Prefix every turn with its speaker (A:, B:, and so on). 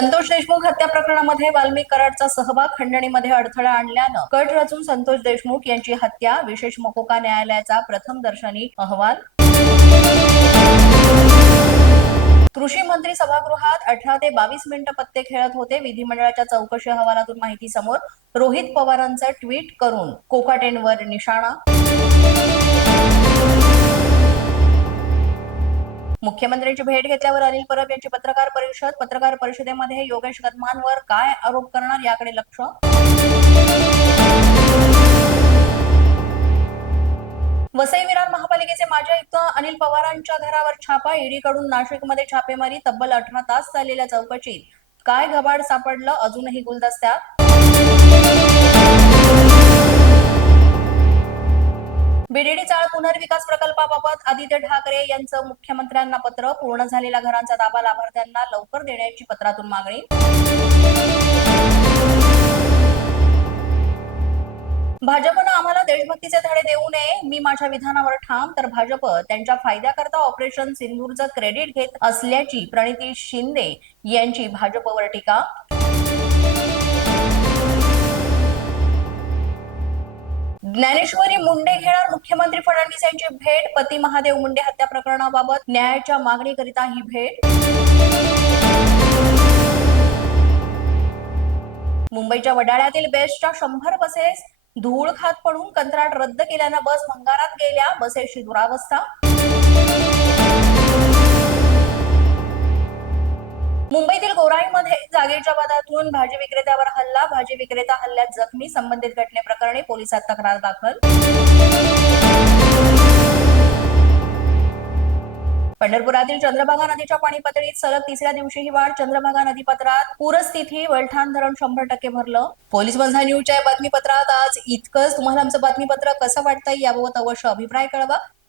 A: संतोष देशमुख हत्या प्रकरणामध्ये वाल्मिक कराडचा सहभाग खंडणीमध्ये अडथळा आणल्यानं कट रचून संतोष देशमुख यांची हत्या विशेष मकोका न्यायालयाचा प्रथम दर्शनी अहवाल. कृषी मंत्री सभागृहात अठरा ते बावीस मिनिटं पत्ते खेळत होते. विधिमंडळाच्या चौकशी अहवालातून माहिती समोर रोहित पवारांचं ट्विट करून कोकाटेंवर निशाणा. मुख्यमंत्र्यांची भेट घेतल्यावर अनिल परब यांची पत्रकार परिषद पत्रकार परिषदेमध्ये योगेश गदमांवर काय आरोप करणार याकडे लक्ष. वसई विरार महापालिकेचे माजी आयुक्त अनिल पवारांच्या घरावर छापा ईडीकडून नाशिकमध्ये छापेमारी तब्बल अठरा तास चाललेल्या चौकशीत. काय घबाड सापडलं अजूनही गुलदस्त्यात? बीडीडी चाळ पुनर्विकास प्रकल्पाबाबत आदित्य ठाकरे यांचं मुख्यमंत्र्यांना पत्र पूर्ण झालेल्या घरांचा ताबा लाभार्थ्यांना लवकर देण्याची पत्रातून मागणी. भाजपनं आम्हाला देशभक्तीचे धडे देऊ नये मी माझ्या विधानावर ठाम तर भाजप त्यांच्या फायद्याकरता ऑपरेशन सिंदूरचं क्रेडिट घेत असल्याची प्रणिती शिंदे यांची भाजपवर टीका. ज्ञानेश्वरी मुंडे घेणार मुख्यमंत्री फडणवीस यांची भेट पती महादेव मुंडे हत्या प्रकरणाबाबत न्यायाच्या मागणीकरिता ही भेट. मुंबईच्या वडाळ्यातील बेस्टच्या शंभर बसेस धूळ खात पडून कंत्राट रद्द केल्यानं बस भंगारात गेल्या बसेसची दुरावस्था गोराईमध्ये वादातून भाजी विक्रेत्यावर हल्ला भाजी विक्रेता हल्ल्यात जखमी संबंधित घटनेप्रकरणी पोलिसात तक्रार दाखल. पंढरपुरातील चंद्रभागा नदीच्या पाणी पातळीत सलग तिसऱ्या दिवशीही वाढ चंद्रभागा नदीपात्रात पूरस्थिती वलठाण धरण शंभर टक्के भरलं. पोलीस बंधा न्यूजच्या बातमीपत्रात आज इतकंच. तुम्हाला आमचं बातमीपत्र कसं वाटतंय याबाबत अवश्य अभिप्राय कळवा.